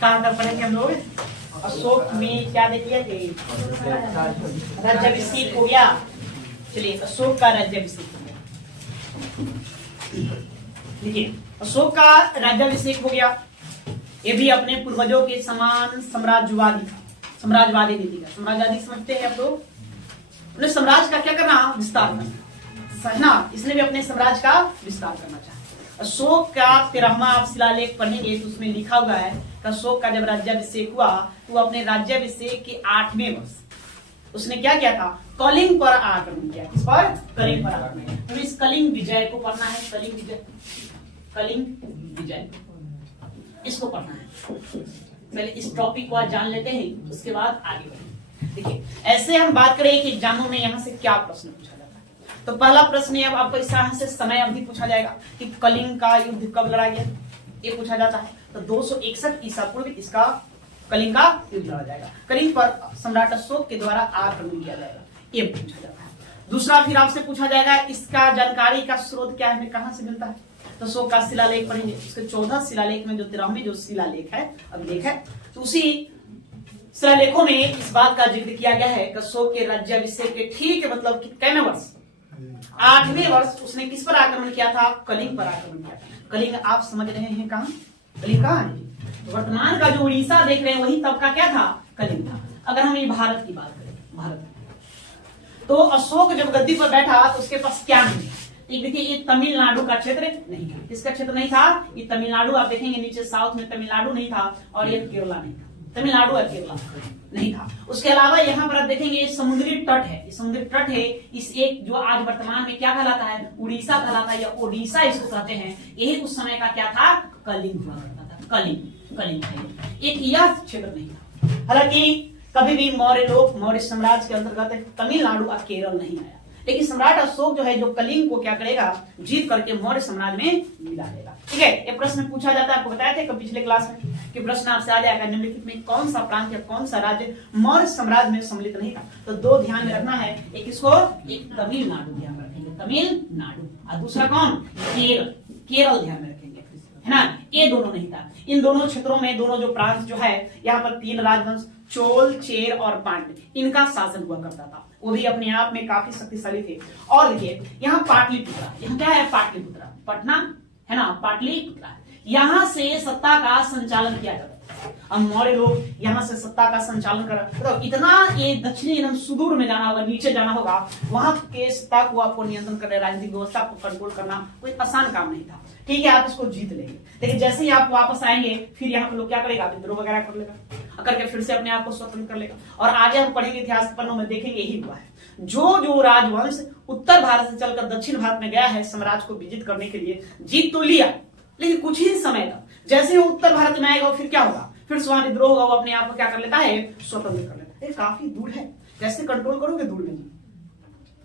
कहाँ तक पढ़ेंगे हम लोग? अशोक में क्या देखिए राज्याभिषेक हो गया। चलिए अशोक का राज्याभिषेक हो गया। देखिए अशोक का राज्याभिषेक हो गया। ये भी अपने पूर्वजों के समान साम्राज्यवादी था, साम्राज्यवादी नीति का। साम्राज्यवादी समझते हैं आप लोग? उन्हें साम्राज्य का क्या करना? विस्तार करना है ना। इसने भी अपने साम्राज्य का विस्तार करना चाहा। अशोक का 13वां आप शिलालेख पढ़ेंगे तो उसमें लिखा हुआ है कि अशोक का जब राज्याभिषेक हुआ तो अपने राज्याभिषेक के 8वें वर्ष उसने क्या किया था? कलिंग पर आक्रमण किया। किस पर? कलिंग पर आक्रमण। तो इस कलिंग विजय को पढ़ना है। कलिंग विजय, कलिंग विजय इसको पढ़ना है। पहले इस टॉपिक को आज जान लेते हैं, उसके बाद आगे बढ़ेंगे। देखिए ऐसे हम बात करें कि एग्जामों में यहाँ से क्या प्रश्न पूछा जाता है। तो पहला प्रश्न अब आपको इस तरह से समय अवधि पूछा जाएगा कि कलिंग का युद्ध कब लड़ा गया, ये पूछा जाता है। तो 261 ईसा पूर्व इसका कलिंग का युद्ध लड़ा जाएगा। कलिंग पर सम्राट अशोक के द्वारा आक्रमण किया जाएगा, ये पूछा जाता है। दूसरा फिर आपसे पूछा जाएगा इसका जानकारी का स्रोत क्या है, कहां से मिलता है। तो अशोक का शिलालेख पढ़ेंगे, उसके 14 शिलालेख में जो 13वें जो शिलालेख है अभिलेख है, तो उसी शिलालेखों में इस बात का जिक्र किया गया है कि अशोक के राज्याभिषेक के ठीक मतलब कितने वर्ष? 8वें वर्ष उसने किस पर आक्रमण किया था? कलिंग पर आक्रमण किया था। कलिंग आप समझ रहे हैं कहां? कलिंग कहां है? वर्तमान का जो उड़ीसा देख रहे हैं वही तब का क्या था? कलिंग था। अगर हम ये भारत की बात करें, भारत तो अशोक जब गद्दी पर बैठा तो उसके पास क्या नहीं था? देखिए ये तमिलनाडु का क्षेत्र नहीं था। किसका क्षेत्र नहीं था? ये तमिलनाडु। आप देखेंगे नीचे साउथ में तमिलनाडु नहीं था और ये केरला नहीं था। तमिलनाडु और केरला नहीं था। उसके अलावा यहाँ पर आप देखेंगे समुद्री तट है, समुद्री तट है। इस एक जो आज वर्तमान में क्या कहलाता है? उड़ीसा कहलाता है या ओडिशा इसको कहते हैं। यही उस समय का क्या था? कलिंग हुआ करता था। कलिंग, कलिंग एक यह क्षेत्र नहीं था। हालांकि कभी भी मौर्य लोग मौर्य साम्राज्य के अंतर्गत तमिलनाडु और केरल नहीं आया, लेकिन सम्राट अशोक जो है जो कलिंग को क्या करेगा? जीत करके मौर्य साम्राज्य में मिला देगा। ठीक है, ये प्रश्न पूछा जाता है। आपको बताया थे पिछले क्लास में कि प्रश्न आपसे आ जाएगा निम्नलिखित में कौन सा प्रांत या कौन सा राज्य मौर्य साम्राज्य में सम्मिलित नहीं था। तो दो ध्यान में रखना है, एक इसको एक तमिलनाडु ध्यान रखेंगे, तमिलनाडु, और दूसरा कौन? केरल, केरल ध्यान में रखेंगे, है ना। ये दोनों नहीं था। इन दोनों क्षेत्रों में दोनों जो प्रांत जो है यहाँ पर 3 राजवंश चोल, चेर और पांड्य इनका शासन हुआ करता था। वो भी अपने आप में काफी शक्तिशाली थे। और देखिए यहाँ पाटलिपुत्रा, यहाँ क्या है? पाटलिपुत्रा, पटना है ना, पाटलिपुत्रा, यहाँ से सत्ता का संचालन किया जाता था। अब मौर्य लोग यहाँ से सत्ता का संचालन कर, तो इतना ये दक्षिणी एकदम सुदूर में जाना होगा, नीचे जाना होगा, वहां के सत्ता को आपको नियंत्रण करना, राजनीतिक व्यवस्था को कंट्रोल करना कोई आसान काम नहीं था। ठीक है, आप इसको जीत लेंगे, लेकिन जैसे ही आप वापस आएंगे फिर यहाँ पे लोग क्या करेगा? विद्रोह वगैरह कर लेगा, करके फिर से अपने आप को स्वतंत्र कर लेगा। और आगे हम पढ़ेंगे इतिहास के पन्नों में देखेंगे यही हुआ है। जो जो राजवंश उत्तर भारत से चलकर दक्षिण भारत में गया है साम्राज्य को विजित करने के लिए, जीत तो लिया, लेकिन कुछ ही समय तक। जैसे ही उत्तर भारत में आएगा फिर क्या होगा? फिर से वहां विद्रोह होगा, वो अपने आप को क्या कर लेता है? स्वतंत्र कर लेता है। काफी दूर है, कैसे कंट्रोल करोगे? दूर में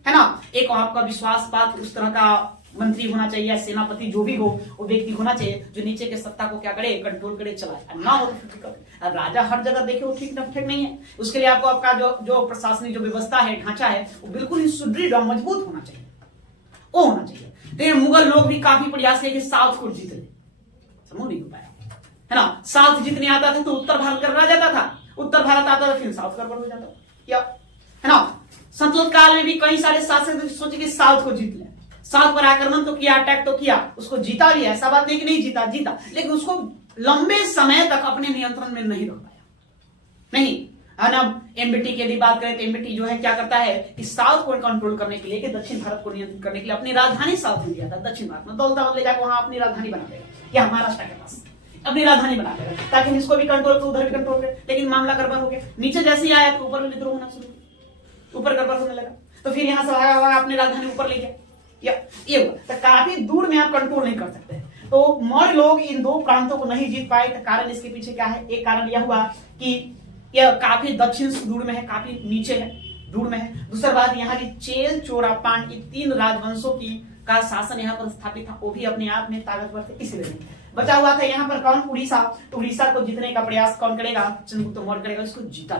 है ना। एक आपका विश्वास पात्र उस तरह का मंत्री होना चाहिए या सेनापति जो भी हो वो व्यक्ति होना चाहिए जो नीचे के सत्ता को क्या करे? कंट्रोल करे, चलाए। ना हो तो फिर दिक्कत। राजा हर जगह देखे वो ठीक नहीं है। उसके लिए आपको आपका जो प्रशासनिक जो व्यवस्था है, ढांचा है, वो बिल्कुल ही सुदृढ़ और मजबूत होना चाहिए, वो होना चाहिए। लेकिन मुगल लोग भी काफी प्रयास किए कि साउथ को जीत ले, समूह नहीं हो पाया, है ना। साउथ जीतने आता था तो उत्तर भारत गड़बड़ा जाता था, उत्तर भारत आता था फिर साउथ गड़बड़ हो जाता था, है ना। संतुलित काल में भी कई सारे शासक सोचे कि साउथ को जीत ले, साउथ पर आक्रमण तो किया, अटैक तो किया, उसको जीता भी, ऐसा बात नहीं कि नहीं जीता, जीता, लेकिन उसको लंबे समय तक अपने नियंत्रण में नहीं रख पाया, नहीं। अब एमबीटी की यदि बात करें तो एमबीटी जो है क्या करता है कि साउथ को कंट्रोल करने के लिए, कि दक्षिण भारत को नियंत्रित करने के लिए अपनी राजधानी साउथ में दिया था, दक्षिण भारत में दौलताबाद ले जाकर वहां अपनी राजधानी बना देगा, या महाराष्ट्र के पास अपनी राजधानी बना देगा, ताकि हम इसको भी कंट्रोल करें, उधर भी कंट्रोल करें। लेकिन मामला गड़बड़ हो गया, नीचे जैसे ही आया तो ऊपर में विद्रोह होना शुरू, ऊपर गड़बड़ होने लगा, तो फिर यहाँ से आया हुआ अपनी राजधानी ऊपर ले गया, ये हुआ। तो काफी दूर में आप कंट्रोल नहीं कर सकते। तो मौर्य लोग इन दो प्रांतों को नहीं जीत पाए। तो कारण इसके पीछे क्या है? एक कारण यह हुआ कि यह काफी दक्षिण दूर में है, काफी नीचे है, दूर में है। दूसरा बात यहाँ की चेल, चोरा, पांड्य 3 राजवंशों की का शासन यहाँ पर स्थापित था, वो भी अपने आप में ताकतवर थे, इसलिए बचा हुआ था यहाँ पर कौन? उड़ीसा। तो उड़ीसा को जीतने का प्रयास कौन करेगा? चंद्रगुप्त मौर्य करेगा, इसको जीता,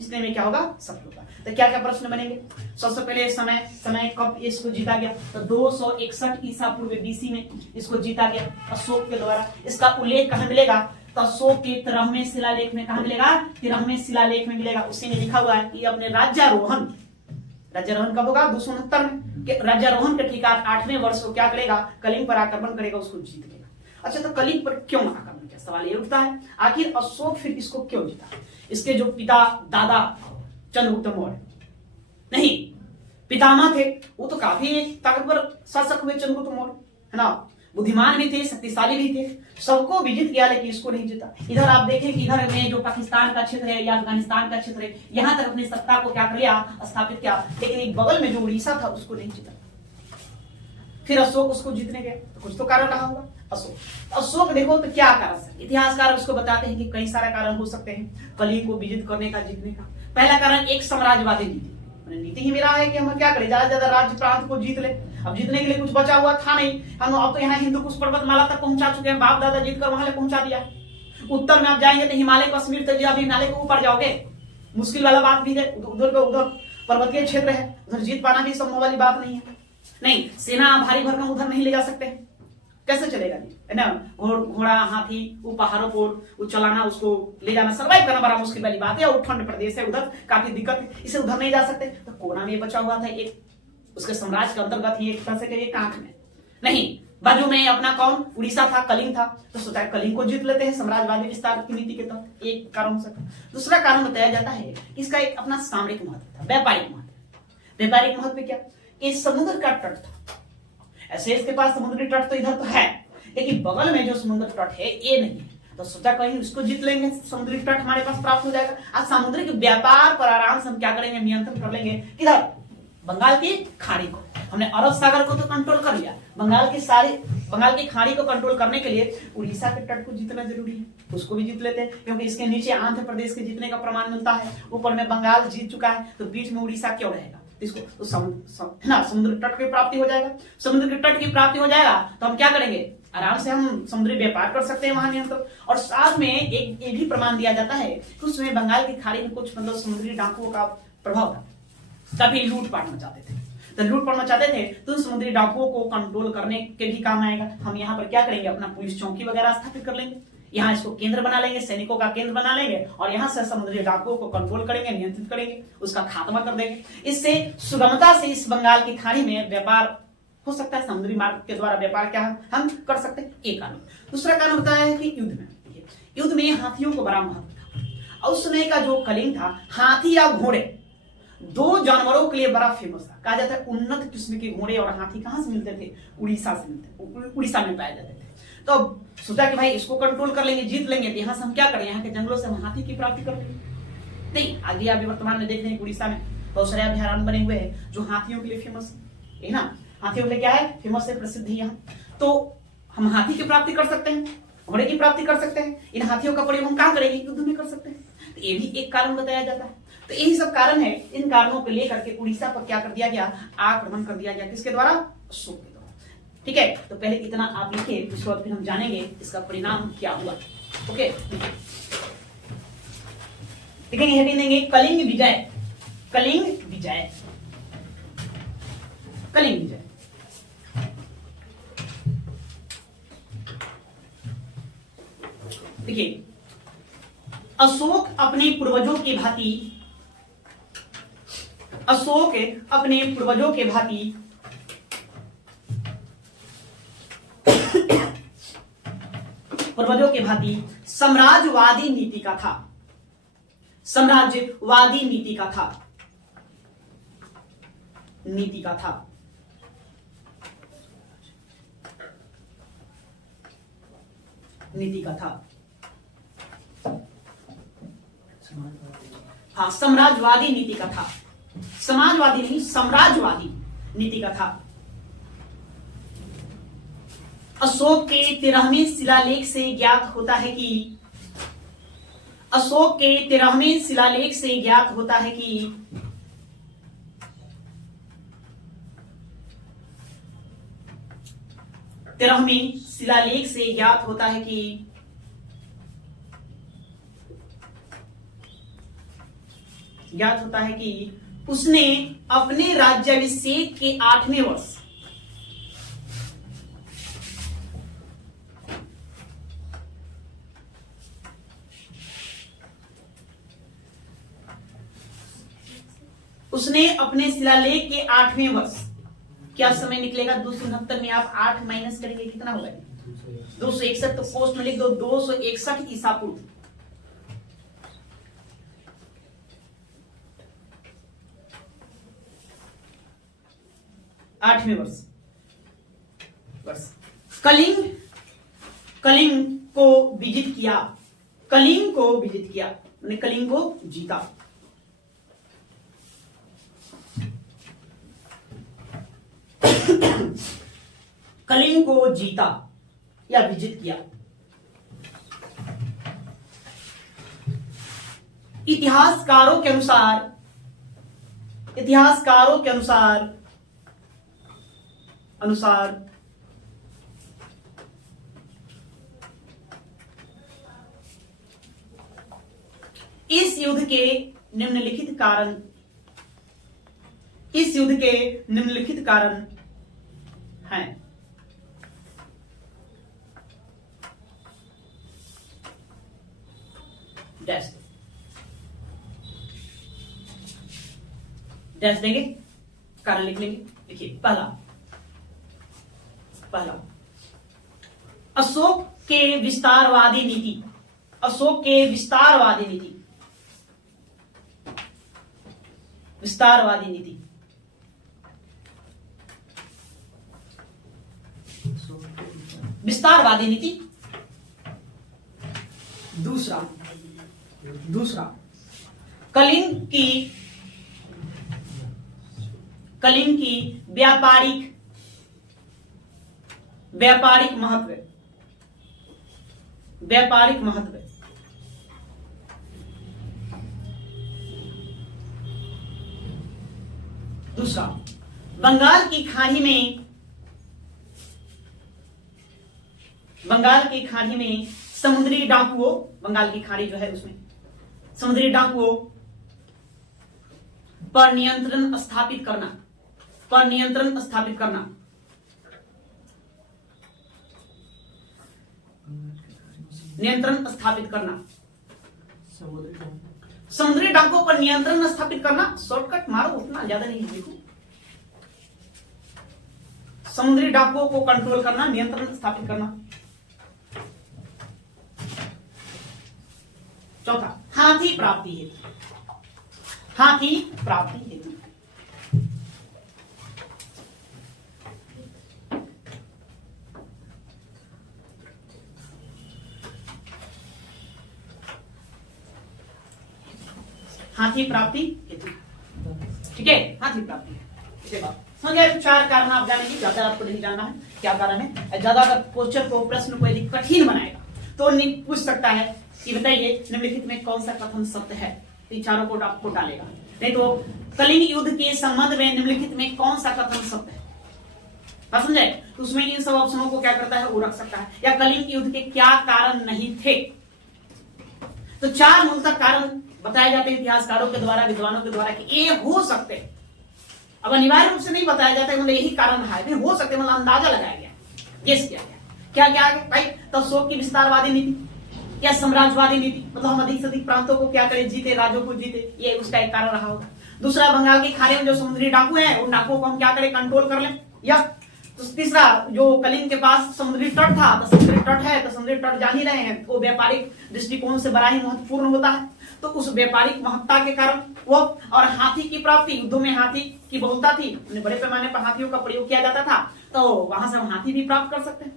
जितने में क्या होगा? सफल होगा। तो क्या क्या प्रश्न बनेंगे? सबसे पहले समय कब इसको जीता गया? तो 261 ईसा पूर्व बीसी में इसको जीता गया अशोक के द्वारा। इसका उल्लेख कहां मिलेगा? तो अशोक के 13वें शिलालेख में कहा मिलेगा? 13वें शिलालेख में मिलेगा। उसी में लिखा हुआ है कि अपने राज्यारोहण कब होगा? 269 में। राज्यारोहण के ठीक 8वें वर्ष को क्या करेगा? कलिंग पर आक्रमण करेगा, उसको जीत लेगा। अच्छा, तो कलिंग पर क्यों आक्रमण किया? सवाल ये उठता है, आखिर अशोक फिर इसको क्यों जीता? इसके जो पिता दादा चंद्रगुप्त मौर्य नहीं पितामह थे, वो तो काफी ताकतवर शासक हुए चंद्रगुप्त मौर्य, है ना, बुद्धिमान भी थे, शक्तिशाली भी थे, सबको विजित किया, लेकिन इसको नहीं जीता। इधर आप देखें कि इधर में जो पाकिस्तान का क्षेत्र है या अफगानिस्तान का क्षेत्र है, यहां तक अपनी सत्ता को क्या कर लिया? स्थापित किया, लेकिन एक बगल में जो उड़ीसा था उसको नहीं जीता। फिर अशोक उसको जीतने गए, तो कुछ तो कारण रहा होगा। अशोक देखो तो क्या कारण है? इतिहासकार उसको बताते हैं कि कई सारे कारण हो सकते हैं कलिंग को विजित करने का, जीतने का। पहला कारण एक साम्राज्यवादी नीति ही मेरा है कि हम क्या करें, ज्यादा से ज्यादा राज्य प्रांत को जीत ले। अब जीतने के लिए कुछ बचा हुआ था नहीं, हम अब तो यहाँ हिंदू कुश पर्वतमाला तक पहुंचा चुके हैं, बाप दादा जीत कर वहां पहुंचा दिया। उत्तर में आप जाएंगे तो हिमालय कश्मीर तक, अभी हिमालय के ऊपर जाओगे, मुश्किल वाला बात भी है। उधर पर्वतीय क्षेत्र है, उधर जीत पाना भी संभव वाली बात नहीं है। नहीं, सेना भारी भरकम उधर नहीं ले जा सकते, कैसे चलेगा जी, है ना? घोड़ा हाथी वो पहाड़ों पर वो चलाना, उसको ले जाना, सर्वाइव करना बड़ा मुश्किल वाली बात है। और ठंड प्रदेश है, उधर काफी दिक्कत है, इसे उधर नहीं जा सकते। तो कोना में बचा हुआ था एक, उसके साम्राज्य के अंतर्गत ही एक तरह से कहिए कांख में नहीं, बाजू में अपना कौन? उड़ीसा था, कलिंग था, तो सोचा कलिंग को जीत लेते हैं साम्राज्यवादी विस्तार की नीति के तहत। एक कारण हो सकता है। दूसरा कारण बताया जाता है इसका एक अपना सामरिक महत्व था, व्यापारिक महत्व। व्यापारिक महत्व क्या? इस समुद्र का तट था, ऐसे इसके पास समुद्री तट तो इधर तो है, लेकिन बगल में जो समुद्र तट है ये नहीं है, तो सोचा कहीं उसको जीत लेंगे, समुद्री तट हमारे पास प्राप्त हो जाएगा। आज सामुद्रिक व्यापार पर आराम से हम क्या करेंगे? नियंत्रण कर लेंगे। किधर? बंगाल की खाड़ी को। हमने अरब सागर को तो कंट्रोल कर लिया, बंगाल की खाड़ी को कंट्रोल करने के लिए उड़ीसा के तट को जीतना जरूरी है, उसको भी जीत लेते हैं, क्योंकि इसके नीचे आंध्र प्रदेश के जीतने का प्रमाण मिलता है, ऊपर में बंगाल जीत चुका है, तो बीच में उड़ीसा क्यों रहेगा? इसको तो समुद्र तट की प्राप्ति हो जाएगा। समुद्र के तट की प्राप्ति हो जाएगा तो हम क्या करेंगे? आराम से हम समुद्री व्यापार कर सकते हैं वहां नियंत्रण। और साथ में एक ये भी प्रमाण दिया जाता है कि उसमें बंगाल की खाड़ी में कुछ मतलब समुद्री डाकुओं का प्रभाव था, काफी लूटपाट मचाते थे, तो लूटपाट मचाते थे, तो समुद्री डाकुओं को कंट्रोल करने के भी काम आएगा। हम यहाँ पर क्या करेंगे? अपना पुलिस चौकी वगैरह स्थापित कर लेंगे, यहाँ इसको केंद्र बना लेंगे, सैनिकों का केंद्र बना लेंगे, और यहाँ से समुद्री डाकुओं को कंट्रोल करेंगे, नियंत्रित करेंगे, उसका खात्मा कर देंगे। इससे सुगमता से इस बंगाल की खाड़ी में व्यापार हो सकता है, समुद्री मार्ग के द्वारा व्यापार क्या हम कर सकते हैं। एक कारण। दूसरा कारण बताया है कि युद्ध में हाथियों को बड़ा महत्व था। और उस समय का जो कलिंग था, हाथी या घोड़े दो जानवरों के लिए बड़ा फेमस था। कहा जाता है उन्नत किस्म के घोड़े और हाथी कहां से मिलते थे? उड़ीसा से मिलते, उड़ीसा में पाए जाते थे। तो सोचा कि भाई इसको कंट्रोल कर लेंगे, जीत लेंगे, तो यहाँ से हम क्या करें? यहाँ के जंगलों से हम हाथी की प्राप्ति कर लेंगे। नहीं, आगे अभी वर्तमान में देख रहे हैं उड़ीसा में बहुत सारे अभ्यारण्य बने हुए हैं जो हाथियों के लिए फेमस है ना, हाथियों के लिए क्या है? फेमस है, प्रसिद्ध है यहाँ। तो हम हाथी की प्राप्ति कर सकते हैं, घोड़े की प्राप्ति कर सकते हैं। इन हाथियों का प्रयोग हम कहां करेंगे? युद्ध में कर सकते हैं। तो ये भी एक कारण बताया जाता है। तो यही सब कारण है। इन कारणों को लेकर के उड़ीसा पर क्या कर दिया गया? आक्रमण कर दिया गया। किसके द्वारा? अशोक के द्वारा। ठीक है, तो पहले इतना आप लिखिए, उसके बाद फिर हम जानेंगे इसका परिणाम क्या हुआ। ओके, लिखेंगे, हेडिंग देंगे कलिंग विजय। कलिंग विजय, कलिंग विजय। देखिए, अशोक अपने पूर्वजों की भांति साम्राज्यवादी नीति का था। साम्राज्यवादी नीति का था। हाँ, साम्राज्यवादी नीति का था। समाजवादी नहीं, साम्राज्यवादी नीति का था। अशोक के 13वें शिलालेख से ज्ञात होता है कि अशोक के 13वें शिलालेख से ज्ञात होता है कि उसने अपने राज्याभिषेक के 8वें वर्ष उसने अपने शिलालेख के 8वें वर्ष, क्या समय निकलेगा 269 में आप 8 माइनस करेंगे कितना होगा 261, तो पोस्ट में लिख दो 261 ईसा पूर्व। आठवें वर्ष कलिंग को विजित किया, कलिंग को विजित किया मैंने कलिंग को जीता। कलिंग को जीता या विजित किया। इतिहासकारों के अनुसार इस युद्ध के निम्नलिखित कारण हैं। डैश देंगे, कारण लिख लेंगे। देखिए पहला अशोक के विस्तारवादी नीति, विस्तारवादी नीति। दूसरा कलिंग की व्यापारिक महत्व। दूसरा बंगाल की खाड़ी में समुद्री डाकुओं, बंगाल की खाड़ी जो है उसमें समुद्री डाकुओं पर नियंत्रण स्थापित करना। समुद्री डाकुओं पर नियंत्रण स्थापित करना। शॉर्टकट मारो, उतना ज्यादा नहीं देखो। समुद्री डाकुओं को कंट्रोल करना, नियंत्रण स्थापित करना। चौथा हाथी प्राप्ति हेतु। हाथी प्राप्ति हेतु, ठीक है। हाथी प्राप्ति इसके बाद समझ गए। 4 कारण आप जानेंगे, ज्यादा आपको नहीं जानना है क्या कारण है। ज्यादा अगर क्वेश्चन को, प्रश्न को यदि कठिन बनाएगा तो नहीं पूछ सकता है कि बताइए निम्नलिखित में कौन सा कथन सत्य है, इन चारों को आपको डालेगा। नहीं तो कलिंग युद्ध के संबंध में निम्नलिखित में कौन सा कथन सत्य है, समझे, तो उसमें इन सब ऑप्शनों को क्या करता है वो रख सकता है। या कलिंग युद्ध के क्या कारण नहीं थे, तो 4 मूलतः कारण बताए जाते हैं इतिहासकारों के द्वारा, विद्वानों के द्वारा कि ये हो सकते हैं। अब अनिवार्य रूप से नहीं बताया जाता है मतलब यही कारण है, हो सकते मतलब अंदाजा लगाया गया, गेस किया गया। क्या भाई, तो अशोक की विस्तारवादी नीति या साम्राज्यवादी नीति, मतलब हम अधिक से अधिक प्रांतों को क्या करें, जीते, राज्यों को जीते, ये उसका एक कारण रहा होगा। दूसरा बंगाल की खाड़ी में जो समुद्री डाकू हैं उन डाकुओं को हम क्या करें, कंट्रोल कर लें। या तो तीसरा जो कलिंग के पास समुद्री तट था, तो समुद्री तट है तो समुद्री तट जान ही रहे हैं, वो व्यापारिक दृष्टिकोण से बड़ा ही महत्वपूर्ण होता है, तो उस व्यापारिक महत्ता के कारण वो, और हाथी की प्राप्ति, युद्धों में हाथी की बहुलता थी, बड़े पैमाने पर हाथियों का प्रयोग किया जाता था, तो वहां से हम हाथी भी प्राप्त कर सकते हैं।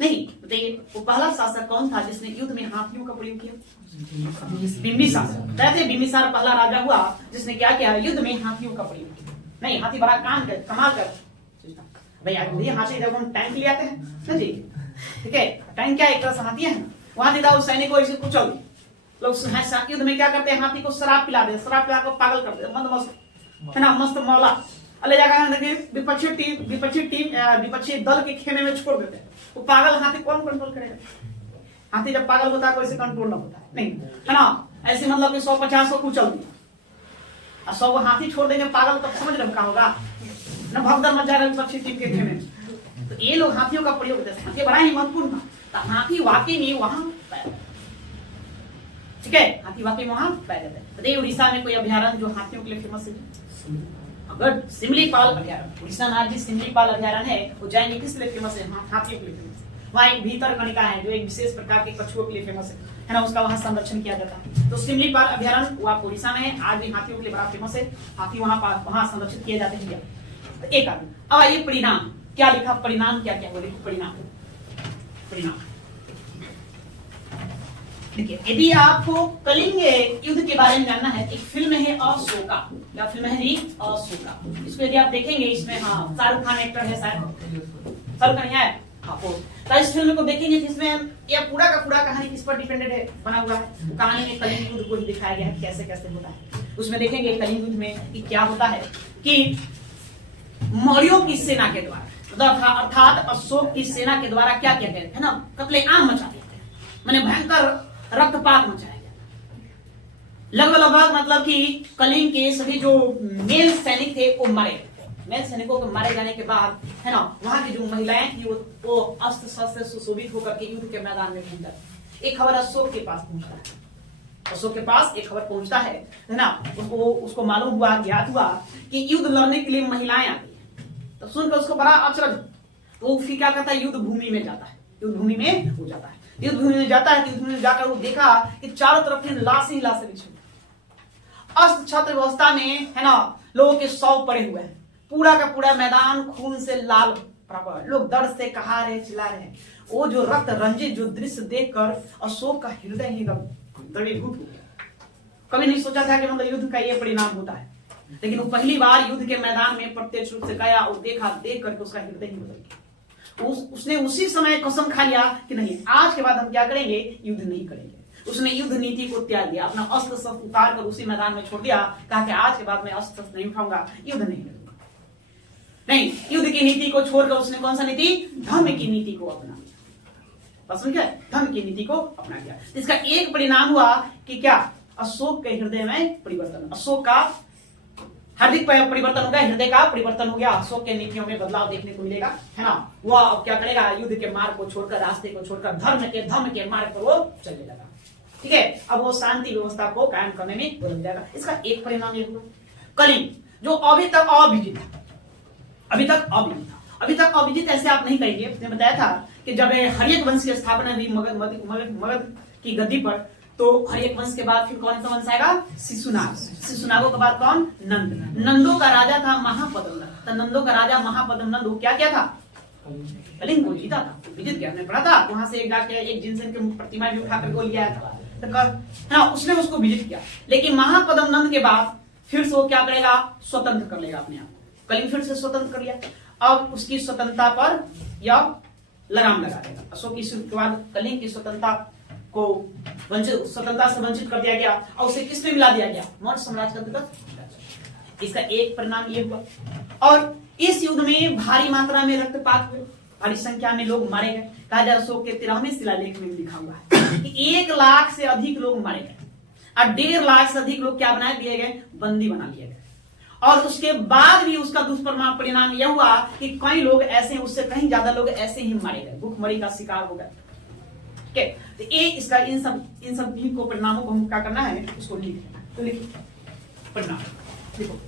नहीं बताइए वो पहला शासक कौन था जिसने युद्ध में हाथियों का प्रयोग किया? बिंबिसार। बिंबिसार पहला राजा हुआ जिसने क्या किया, युद्ध में हाथियों का प्रयोग किया। नहीं, हाथी बड़ा कमाल कर भैया, हाथी जब हम टैंक ले आते हैं जी, ठीक है, टैंक क्या एक तरह से हाथी है, वहां देखा उस सैनिक को ऐसे कुचल लोग युद्ध में क्या करते हैं, हाथी को शराब पिला दे, शराब पिला कर पागल कर दे, मस्त है ना, मस्त मौला ले जाकर विपक्षी दल के खेमे में छोड़ देते हैं। वो पागल हाथी कौन कंट्रोल करेगा? हाथी जब पागल होता है कोई कंट्रोल ना होता है, नहीं है ना। ऐसे मतलब कि 150 को कुचल दिया और 100 को हाथी छोड़ देंगे पागल, तब समझ रहे क्या होगा ना, भगदड़ मच जाएगा विपक्षी टीम के खेमे में। तो ये लोग हाथियों का प्रयोग करते हैं, हाथी बड़ा ही महत्वपूर्ण था। तो हाथी वाकई में वहां ठीक है, हाथी वाकई वहां पाए जाते हैं। बताइए उड़ीसा में कोई अभ्यारण्य जो हाथियों के लिए फेमस है? अगर सिमलीपाल अभ्यारण्य, उड़ीसा में आज भी सिमलीपाल अभ्यारण्य है, वो जाएंगे किस लिए फेमस है? हाथियों के लिए फेमस है। वहाँ एक भीतर कनिका है जो एक विशेष प्रकार के कछुओं के लिए फेमस है ना, उसका वहाँ संरक्षण किया जाता है। तो सिमलीपाल अभ्यारण्य वो आप उड़ीसा में है, आज भी हाथियों के लिए बड़ा फेमस है, हाथी वहाँ संरक्षित किए जाते हैं। तो एक आदमी, अब आइए परिणाम क्या लिखा, परिणाम क्या क्या बोले, परिणाम परिणाम देखिए, यदि आपको कलिंग युद्ध के बारे में जानना है, एक फिल्म है अशोका, क्या फिल्म है जी? अशोका। इसको यदि आप देखेंगे, इसमें हाँ शाहरुख खान एक्टर है, शायद शाहरुख खान है, हाँ वो। तो इस फिल्म को देखेंगे जिसमें यह पूरा का पूरा कहानी किस पर डिपेंडेड है, बना हुआ है। तो कहानी में कलिंग युद्ध को दिखाया गया है, कैसे कैसे होता है। उसमें देखेंगे कलिंग युद्ध में कि क्या होता है कि मौर्यों की सेना के द्वारा, अर्थात अशोक की सेना के द्वारा क्या किया गया है ना, कत्लेआम मचा दिया गया, माने भयंकर रक्तपात मचाया गया। लगभग मतलब कि कलिंग के सभी जो मेल सैनिक थे वो मारे गए। मेल सैनिकों के मारे जाने के बाद है ना, वहां की जो महिलाएं थी वो अस्त्र शस्त्र सुशोभित होकर के युद्ध के मैदान में पहुंचा। एक खबर अशोक के पास पहुंचता है, अशोक के पास एक खबर पहुंचता है ना, उसको मालूम हुआ, ज्ञात हुआ कि युद्ध लड़ने के लिए महिलाएं आ गई है। तब सुनकर उसको बड़ा अचरज, तो फिर क्या करता है, युद्ध भूमि में जाता है, युद्ध भूमि में हो जाता है, युद्ध भूमि में जाता है। युद्ध भूमि में जाकर वो देखा कि चारों तरफ लाशें ही लाशें बिछी, अस्त्र छत्र अवस्था में है ना, लोगों के शव पड़े हुए हैं, पूरा का पूरा मैदान खून से लाल बराबर, लोग दर्द से कहा रहे, चिल्ला रहे। वो जो रक्त रंजित जो दृश्य देखकर अशोक का हृदय ही द्रवीभूत हो गया। कभी नहीं सोचा था कि मतलब युद्ध का ये परिणाम होता है, लेकिन वो पहली बार युद्ध के मैदान में प्रत्यक्ष रूप से गया और देखा, देख करके उसका हृदय ही बदल गया। उसने उसी समय कसम खा लिया कि नहीं, आज के बाद हम क्या करेंगे, युद्ध नहीं करेंगे। उसने युद्ध नीति को त्याग दिया, अपना अस्त्र शस्त्र उतार कर उसी मैदान में छोड़ दिया, कहा कि आज के बाद मैं अस्त्र शस्त्र नहीं उठाऊंगा, युद्ध नहीं लड़ूंगा। नहीं, युद्ध की नीति को छोड़कर उसने कौन सा नीति, धर्म की नीति को अपना लिया। समझ गए, धर्म की नीति को अपना लिया। इसका एक परिणाम हुआ कि क्या, अशोक के हृदय में परिवर्तन, अशोक का हार्दिक परिवर्तन हो गया, हृदय का परिवर्तन हो गया। अशोक के नीतियों में बदलाव देखने को मिलेगा, है ना। वह अब क्या करेगा, युद्ध के मार्ग को छोड़कर, रास्ते को छोड़कर धर्म के मार्ग पर वो चलने लगा। ठीक है, अब वो शांति व्यवस्था को कायम करने में लग जाएगा। इसका एक परिणाम ये हुआ, कलिंग जो अभी तक अविजित था, अभी तक अविजित ऐसे आप नहीं कहेंगे। उसने बताया था कि जब हर्यक वंश की स्थापना हुई मगध की गद्दी पर, तो हर्यक वंश के बाद फिर कौन सा वंश आएगा, शिशुनाग। शिशुनागों के बाद कौन, नंद। नंदों का राजा था महापद्म नंद। तो नंदों का राजा महापद्म नंद वो क्या किया था, कलिंग को जीता था, विजित किया। हमने पढ़ा था, वहां से एक जिनसन की प्रतिमा भी उठाकर वो लिया था, हाँ, उसने उसको विजित किया। लेकिन महापद्म नंद के बाद फिर से वो क्या करेगा, स्वतंत्र कर लेगा अपने आप को। कलिंग फिर से स्वतंत्र कर लिया। अब उसकी स्वतंत्रता पर यह लगाम लगा देगा। अशोक के बाद कलिंग की स्वतंत्रता को स्वतंत्रता से वंचित कर दिया गया और उसे किसमें मिला दिया गया, मौर्य साम्राज्य के अंतर्गत। इसका एक परिणाम ये हुआ। और इस युद्ध में भारी मात्रा में रक्तपात हुए, बड़ी संख्या में लोग मारे गए। कहा जा अशोक के 13वें शिलालेख में लिखा हुआ है कि 1 लाख से अधिक लोग मारे गए और 1.5 लाख से अधिक लोग क्या बना दिए गए, बंदी बना लिए गए। और उसके बाद भी उसका दुष्परिणाम यह हुआ कि कई लोग ऐसे, उससे कहीं ज्यादा लोग ऐसे ही मारे गए, भूखमरी का शिकार हो गए। ठीक है, तो ये इसका इन सब को परिणामों को हम क्या करना है, उसको लिखना। तो लिखो परिणाम, लिखो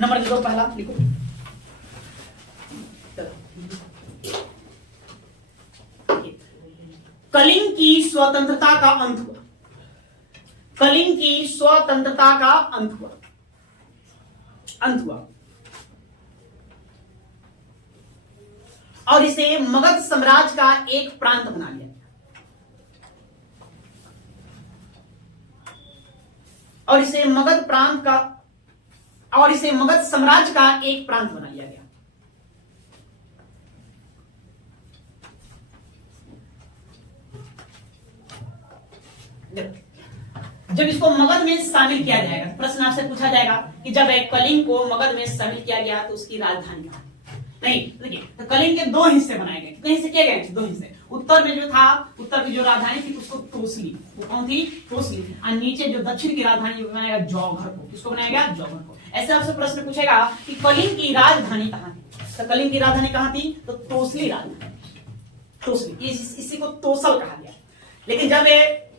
नंबर 2 पहला लिखो, कलिंग की स्वतंत्रता का अंत हुआ। कलिंग की स्वतंत्रता का अंत हुआ। और इसे मगध साम्राज्य का एक प्रांत बना लिया गया। और इसे मगध साम्राज्य का एक प्रांत बना लिया गया। जब इसको मगध में शामिल किया जाएगा, प्रश्न आपसे पूछा जाएगा कि जब एक कलिंग को मगध में शामिल किया गया तो उसकी राजधानी कहां? नहीं, देखिए, तो कलिंग के 2 हिस्से बनाए गए। कितने हिस्से किए गए? 2 हिस्से। उत्तर में जो था, उत्तर की जो राजधानी थी उसको तोसली, वो कौन थी, तोसली। और नीचे जो दक्षिण की राजधानी बनाएगा जौघर को। किसको बनाएगा? जौघर को। ऐसे आपसे प्रश्न पूछेगा कि कलिंग की राजधानी कहां थी, तो कलिंग की राजधानी कहां थी, तो तोसली राजधानी, तोसली। इसी को तोसल कहा गया। लेकिन जब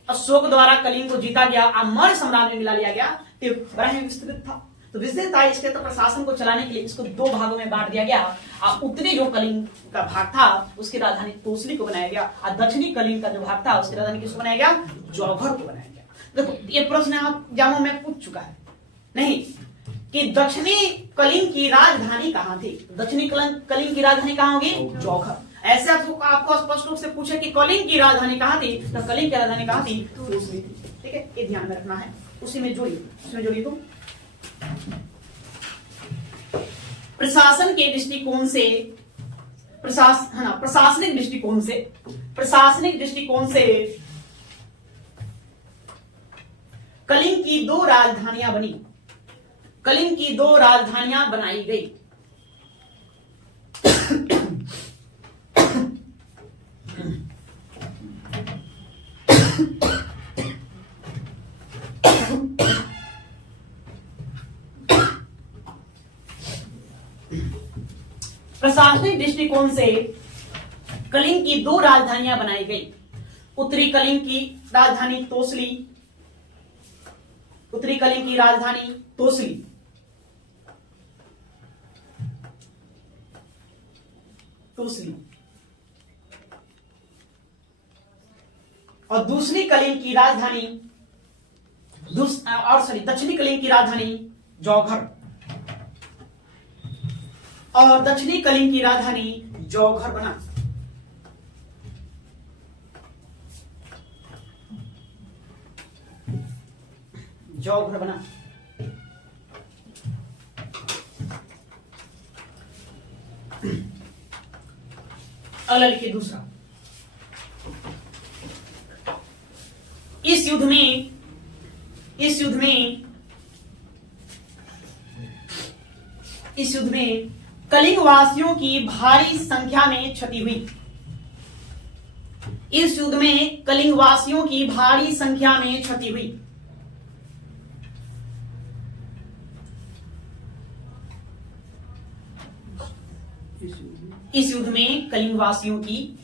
अशोक द्वारा कलिंग को जीता गया और मौर्य साम्राज्य में मिला लिया गया, तो बड़ा ही विस्तृत था। तो विस्तृत था, इसके तो प्रशासन को चलाने के लिए इसको दो भागों में बांट दिया गया और उत्तरी जो कलिंग का भाग था उसकी राजधानी तोसली को बनाया गया और दक्षिणी कलिंग का जो भाग था उसकी राजधानी किसको बनाया गया? जौघर को बनाया गया। देखो ये प्रश्न आप एग्जामों में पूछ चुका है नहीं कि दक्षिणी कलिंग की राजधानी कहां थी? दक्षिणी कलिंग की राजधानी कहां होगी? जौघर। ऐसे आपको स्पष्ट रूप से पूछे कि कलिंग की राजधानी कहां थी, तो कलिंग की राजधानी कहां थी? तोसली थी। ठीक है, ये ध्यान में रखना है। उसी में जोड़िए तो प्रशासन के दृष्टिकोण से प्रशासनिक दृष्टिकोण से कलिंग की दो राजधानियां बनी, कलिंग की दो राजधानियां बनाई गई। प्रशासनिक दृष्टिकोण से कलिंग की दो राजधानियां बनाई गई। उत्तरी कलिंग की राजधानी तोसली, उत्तरी कलिंग की राजधानी तोसली और दूसरी कलिंग की राजधानी दक्षिणी कलिंग की राजधानी जौघर और दक्षिणी कलिंग की राजधानी जौघर बना। जौघर बना। अगला लिखिए दूसरा। इस युद्ध में कलिंग वासियों की भारी संख्या में क्षति हुई। इस युद्ध में कलिंग वासियों की भारी संख्या में क्षति हुई। इस युद्ध में कलिंग वासियों की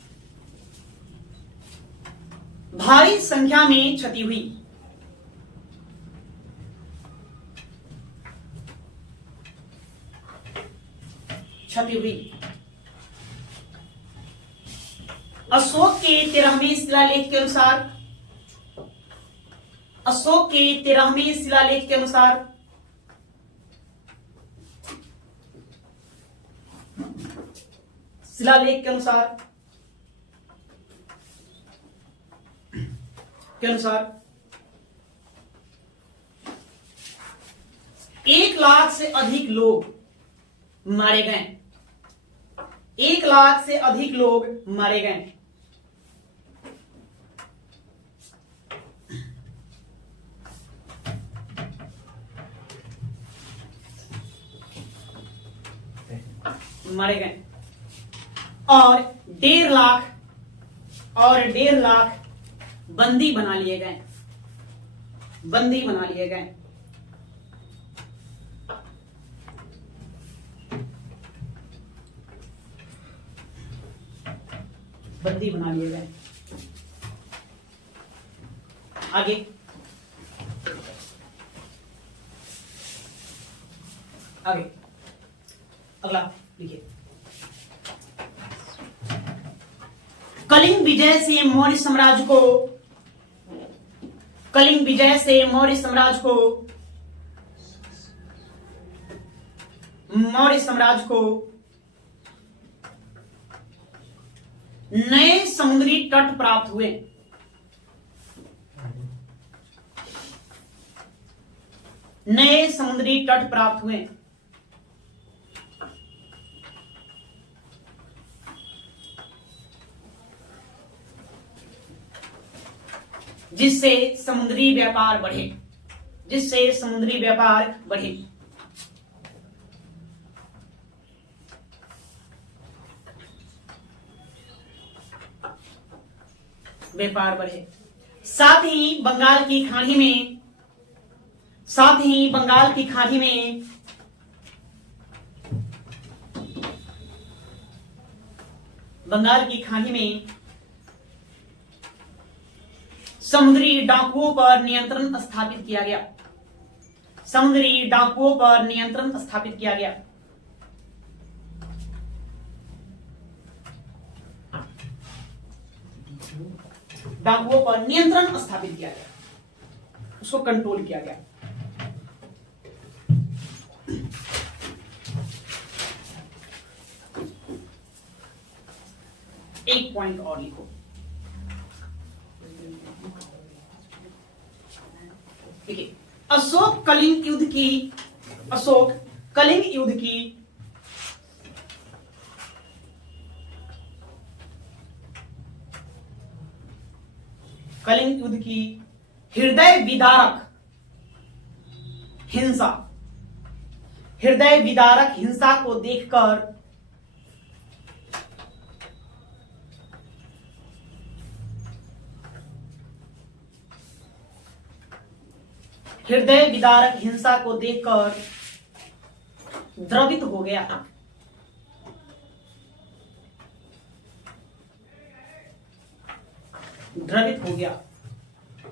भारी संख्या में क्षति हुई। अशोक के 13वें शिलालेख के अनुसार शिलालेख के अनुसार 1 लाख से अधिक लोग मारे गए। 1 लाख से अधिक लोग मारे गए। और 1.5 लाख बंदी बना लिए गए। बंदी बना लिए गए। आगे अगला लिखिए। कलिंग विजय से मौर्य साम्राज्य को नए समुद्री तट प्राप्त हुए। जिससे समुद्री व्यापार बढ़े। साथ ही बंगाल की खाड़ी में समुद्री डाकुओं पर नियंत्रण स्थापित किया गया। समुद्री डाकुओं पर नियंत्रण स्थापित किया गया। डाकुओं पर नियंत्रण स्थापित किया गया, उसको कंट्रोल किया गया। एक पॉइंट और लिखो। देखिए, अशोक कलिंग युद्ध की कलिंग युद्ध की हृदय विदारक हिंसा को देखकर द्रवित हो गया।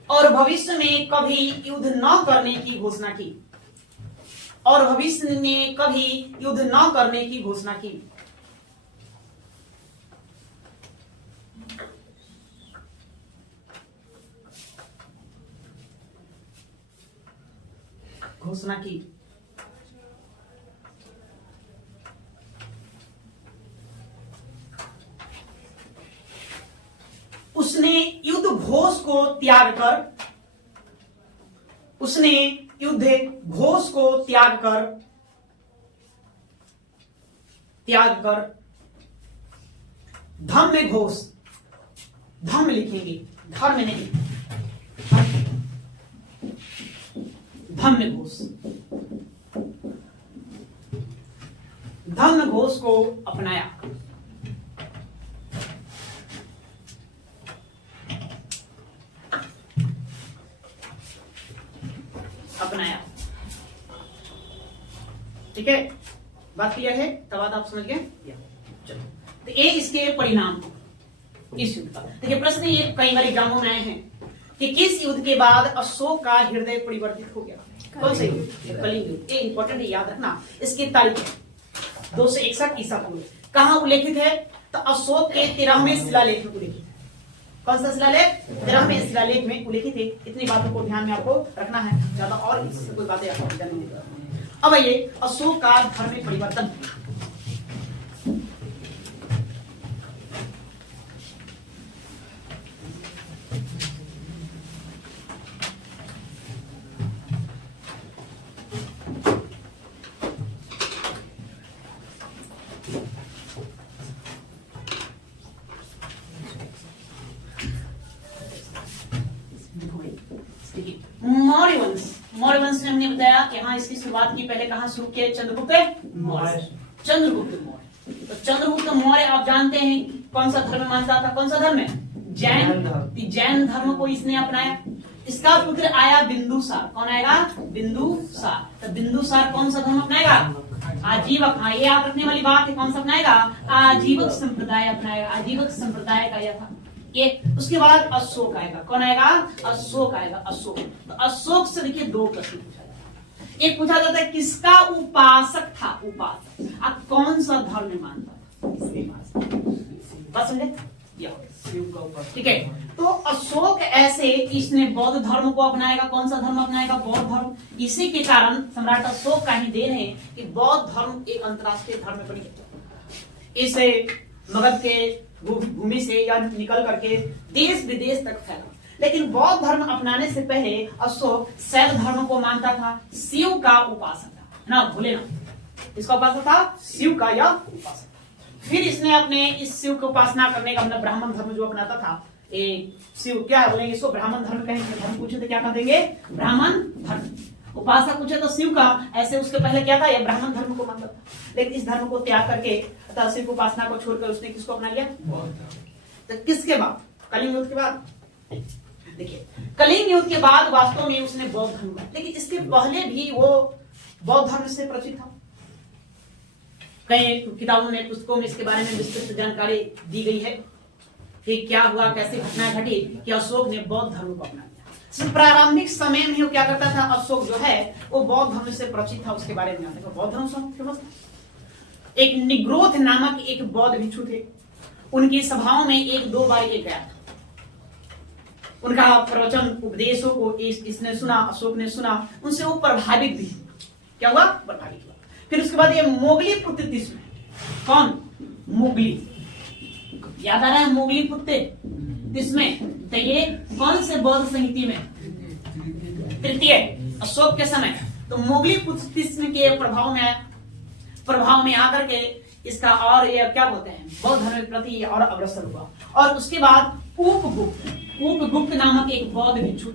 और भविष्य में कभी युद्ध न करने की घोषणा की। उसने युद्ध घोष को त्याग कर धम्म लिखेंगे, धर्म नहीं, धम्म घोष को अपनाया। ठीक है, बात क्लियर है? तब बात आप समझ गए? चलो, तो ये इसके परिणाम इस युद्ध का। देखिए, प्रश्न ये कई बार एग्जामों में आए हैं कि किस युद्ध के बाद अशोक का हृदय परिवर्तित हो गया? कौन सा युद्ध? कलिंग युद्ध। ये इंपॉर्टेंट है, याद रखना। इसकी तारीख 261 ईसा पूर्व। कहां उल्लेखित है? तो अशोक के 13वें शिलालेख में उल्लेखित है। कौन सा शिलालेख? 13वें शिलालेख में उल्लेखित है। इतनी बातों को ध्यान में आपको रखना है, ज्यादा और इससे कोई बातें आपको जाननी नहीं। अब ये अशोक का धर्म में परिवर्तन। मौर्य वंश में हमने बताया कि हाँ, इसकी शुरुआत की पहले कहां शुरू किया? चंद्रगुप्त मौर्य। तो चंद्रगुप्त मौर्य आप जानते हैं कौन सा धर्म मानता था? कौन सा धर्म है? जैन धर्म को इसने अपनाया। इसका पुत्र आया बिंदुसार। कौन आएगा? बिंदुसार। तो बिंदुसार कौन सा धर्म अपनाएगा? आजीवक। हाँ, ये याद रखने वाली बात है। कौन सा अपनाएगा? आजीवक संप्रदाय अपनाएगा। आजीवक संप्रदाय का यह था ये। उसके बाद अशोक आएगा। कौन आएगा? अशोक आएगा। अशोक। तो अशोक से देखिए दो प्रश्न पूछा जाता है। एक पूछा जाता है किसका उपासक था? उपासक। आप कौन सा धर्म मानता था? बस समझे? ठीक है। तो अशोक ऐसे इसने बौद्ध धर्म को अपनाएगा। कौन सा धर्म अपनाएगा? बौद्ध धर्म। इसी के कारण सम्राट अशोक का ही देन है कि बौद्ध धर्म एक अंतरराष्ट्रीय धर्म में परिणत। इसे मगध के भूमि से या निकल करके देश विदेश तक फैला। लेकिन बौद्ध धर्म अपनाने से पहले अशोक शैव धर्म को मानता था। शिव का उपासक था, ना भूले ना। इसका उपासक था, शिव का यह उपासक था। फिर इसने अपने इस शिव की उपासना करने का मतलब ब्राह्मण धर्म जो अपनाता था, शिव क्या बोलेंगे इसको? ब्राह्मण धर्म कहेंगे। धर्म पूछे तो क्या कह देंगे? ब्राह्मण धर्म। उपासक पूछे तो शिव का। ऐसे उसके पहले क्या था? ये ब्राह्मण धर्म को मानता था। लेकिन इस धर्म को त्याग करके अतः शिव उपासना को छोड़कर उसने किसको अपना लिया? तो किसके बाद? कलिंग युद्ध के बाद। देखिए, कलिंग युद्ध के बाद वास्तव में उसने बौद्ध धर्म का, लेकिन इसके पहले भी वो बौद्ध धर्म से परिचित था। कई किताबों में, पुस्तकों में इसके बारे में विस्तृत जानकारी दी गई है। कि क्या हुआ, कैसे घटना घटी कि अशोक ने बौद्ध धर्म को अपना लिया। प्रारंभिक समय में वो क्या करता था, अशोक जो है वो बौद्ध धर्म से परिचित था, उसके बारे में जानते थे। बौद्ध धर्म फेमस था। एक निग्रोध नामक एक बौद्ध भिक्षु थे, उनकी सभाओं में एक दो बार ये गया था। उनका प्रवचन उपदेशों को इसने सुना, अशोक ने सुना, उनसे वो प्रभावित भी हुआ। क्या हुआ, प्रभावित हुआ। फिर उसके बाद ये मोगली पुत्र तिस्मे, कौन, मोगली, याद आ रहा है मोगली पुत्र तिस्मे, तो ये कौन से बौद्ध संहिता में, तृतीय अशोक के समय। तो मोगली पुत्र तिस्मे के प्रभाव में आकर के इसका और ये क्या बोलते हैं, बौद्ध धर्म के प्रति और अग्रसर हुआ। और उसके बाद उपगुप्त नामक एक बौद्ध भिक्षु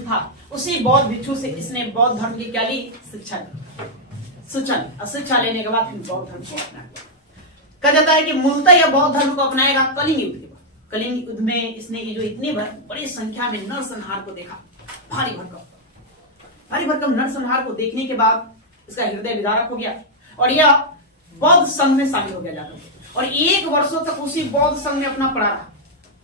था, उसी बौद्ध भिक्षु से इसने बौद्ध धर्म की क्या ली, शिक्षा लेने के बाद फिर बौद्ध धर्म को अपनाया। कहा जाता है कि मूलतः यह बौद्ध धर्म को अपनाएगा कलिंग युद्ध के बाद। कलिंग युद्ध में इसने जो इतनी बड़ी संख्या में नरसंहार को देखा, भारी भरकम नरसंहार को देखने के बाद इसका हृदय विदारक हो गया और यह बौद्ध संघ में शामिल हो गया जाकर, और 1 वर्षों तक उसी बौद्ध संघ में अपना पड़ा रहा,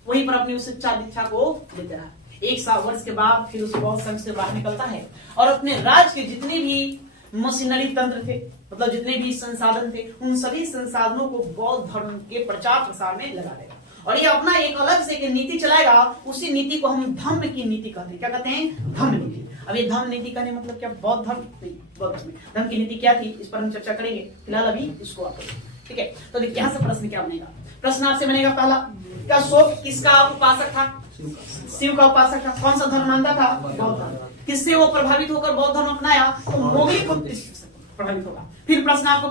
वहीं पर अपनी शिक्षा दीक्षा को देते रहा। 1 वर्ष के बाद फिर उस बौद्ध संघ से बाहर निकलता है और अपने राज्य के जितने भी मशीनरी तंत्र थे, मतलब जितने भी संसाधन थे, उन सभी संसाधनों को बौद्ध धर्म के प्रचार प्रसार में लगा देगा और ये अपना एक अलग से एक नीति चलाएगा। उसी नीति को हम धम्म की नीति कहते हैं। क्या कहते हैं, धम्म नीति। अब ये धम्म नीति का मतलब क्या, बौद्ध धर्म नहीं, बौद्ध धर्म में धम्म की नीति क्या थी, इस पर हम चर्चा करेंगे। फिलहाल अभी इसको आप, ठीक है। तो देखिए यहाँ से प्रश्न क्या बनेगा, प्रश्न आपसे बनेगा पहला, क्या अशोक किसका उपासक था, शिव का उपासक था। कौन सा धर्म मानता था, बौद्ध धर्म। किससे वो प्रभावित होकर बौद्ध धर्म अपनाया, तो मोगली पुत्र से प्रभावित होगा। फिर प्रश्न आपको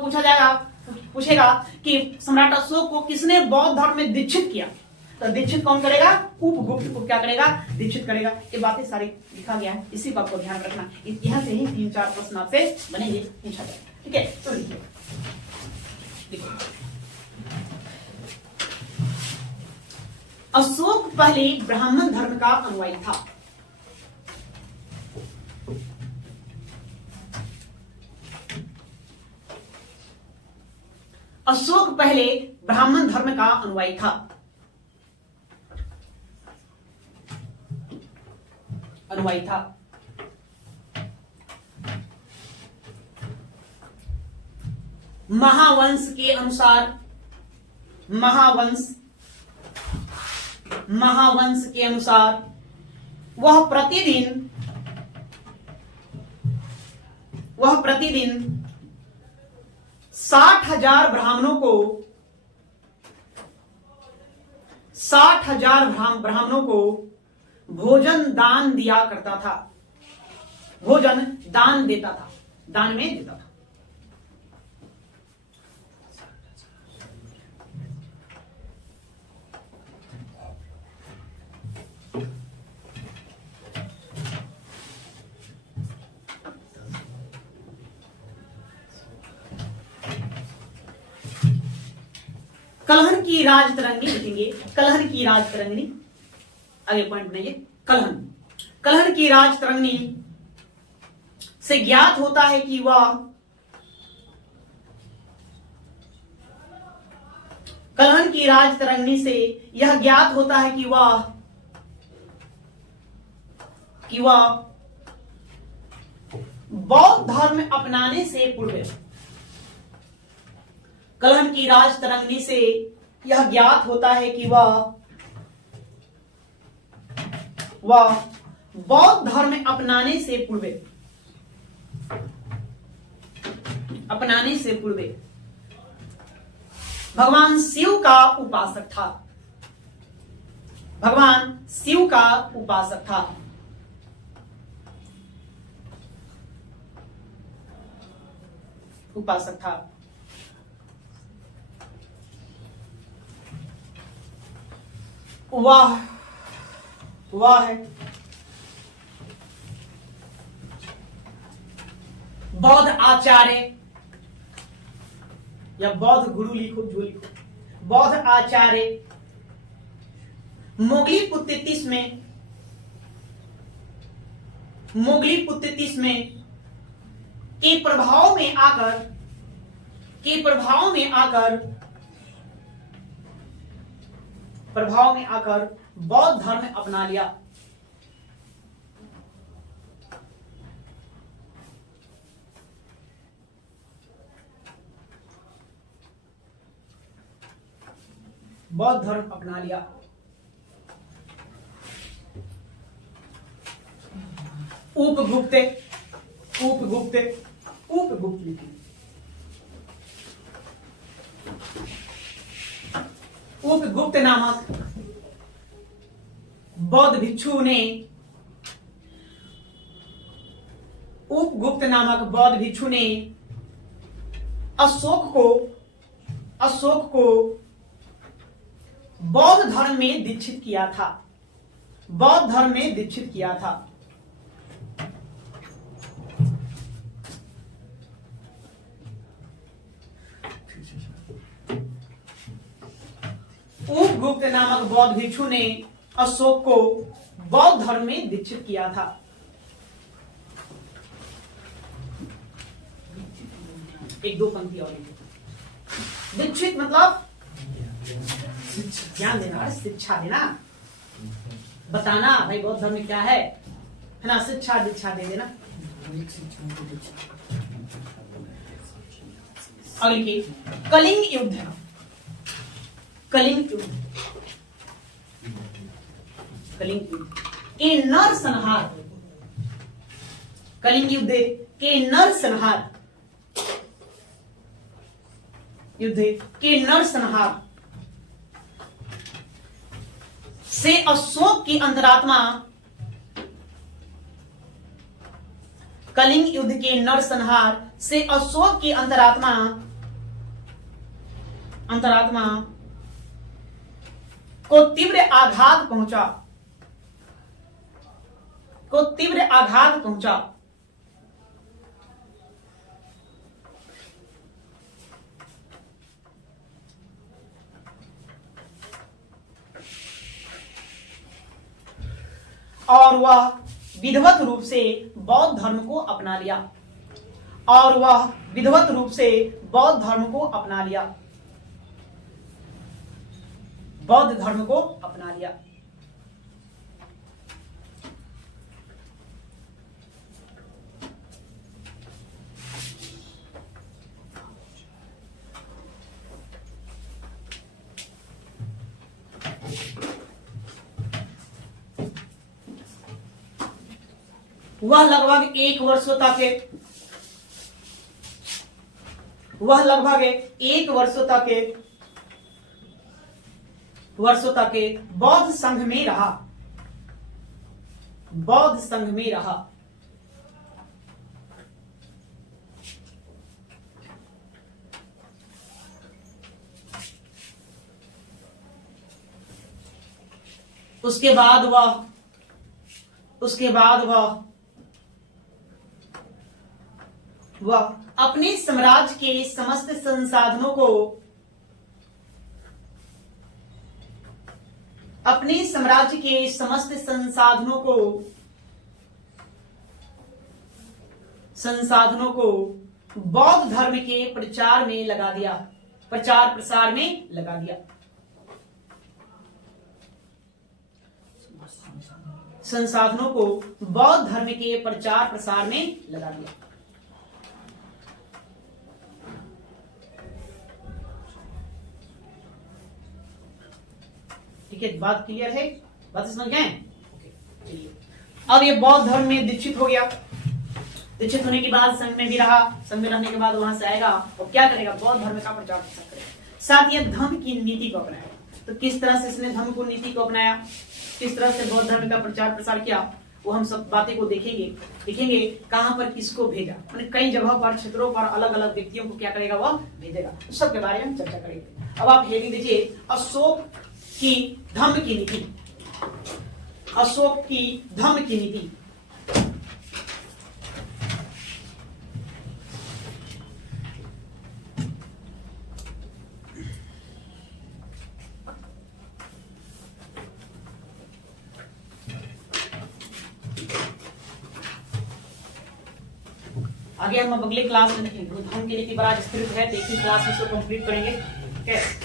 पूछेगा कि सम्राट अशोक को किसने बौद्ध धर्म में दीक्षित किया, तो दीक्षित कौन करेगा, उपगुप्त को क्या करेगा, दीक्षित करेगा। ये बातें सारी लिखा गया है, इसी को आपको ध्यान रखना। यहाँ से ही 3-4 प्रश्न आपसे बनेंगे, पूछा जाए, ठीक है। तो लिखिए, अशोक पहले ब्राह्मण धर्म का अनुयायी था। अशोक पहले ब्राह्मण धर्म का अनुयायी था। महावंश के अनुसार, महावंश के अनुसार वह प्रतिदिन 60,000 ब्राह्मणों को भोजन दान दिया करता था, भोजन दान देता था, दान में देता था। कलहन की राज तरंगिणी लिखेंगे, कलहन की राज तरंगिणी, आगे पॉइंट बनाइए। कलहन की राज तरंगिणी से ज्ञात होता है कि वह, कलहन की राज तरंगिणी से यह ज्ञात होता है कि वह बौद्ध धर्म अपनाने से पूर्व, कलहन की राज तरंगिणी से यह ज्ञात होता है कि वह बौद्ध धर्म अपनाने से पूर्व भगवान शिव का उपासक था, भगवान शिव का उपासक था। वह है बौद्ध आचार्य या बौद्ध गुरु, लिखो जो लिखो, बौद्ध आचार्य मोगली पुत्र तिस्मे के प्रभाव में आकर प्रभाव में आकर बौद्ध धर्म अपना लिया। बौद्ध धर्म अपना लिया। उपगुप्त उपगुप्त उपगुप्त लिखी। उपगुप्त नामक बौद्ध भिक्षु ने उपगुप्त नामक बौद्ध भिक्षु ने अशोक को बौद्ध धर्म में दीक्षित किया था। बौद्ध धर्म में दीक्षित किया था। उपगुप्त नामक बौद्ध भिक्षु ने अशोक को बौद्ध धर्म में दीक्षित किया था। एक दो पंक्ति और दीक्षित मतलब ज्ञान देना, शिक्षा देना, बताना भाई बौद्ध धर्म क्या है ना, शिक्षा दीक्षा दे देना। अगली की कलिंग युद्ध। कलिंग युद्ध के नरसंहार। कलिंग युद्ध के नरसंहार। युद्ध के नरसंहार से अशोक की अंतरात्मा। कलिंग युद्ध के नरसंहार से अशोक की अंतरात्मा को तीव्र आघात पहुंचा। और वह विधिवत रूप से बौद्ध धर्म को अपना लिया। और वह विधिवत रूप से बौद्ध धर्म को अपना लिया। बौद्ध धर्म को अपना लिया। वह लगभग एक वर्षों तक बौद्ध संघ में रहा। उसके बाद वह अपने साम्राज्य के समस्त संसाधनों को बौद्ध धर्म के प्रचार प्रसार में लगा दिया। संसाधनों को बौद्ध धर्म के प्रचार प्रसार में लगा दिया। ठीक है, बात क्लियर है? बात समझ गए? चलिए, अब ये बौद्ध धर्म में दीक्षित हो गया। दीक्षित होने के बाद संघ में भी रहा। संघ में रहने के बाद वहां से आएगा और क्या करेगा? बौद्ध धर्म का प्रचार प्रसार करेगा। साथ ही धर्म की नीति को अपनाया। तो किस तरह से इसने धर्म को नीति को अपनाया, किस तरह से बौद्ध धर्म का प्रचार प्रसार किया, वो हम सब बातें को देखेंगे कहां पर किसको भेजा। मैंने कई जगहों पर, क्षेत्रों पर अलग अलग व्यक्तियों को क्या करेगा? वह भेजेगा। तो सब के बारे में चर्चा करेंगे। अब आप हेडिंग दीजिए, अशोक की धम्म की नीति। अशोक की धम्म की नीति। आगे हम अगले क्लास में देखेंगे। धम्म की नीति बड़ा विस्तृत है, तो एक ही क्लास में इसको कंप्लीट करेंगे। ठीक है।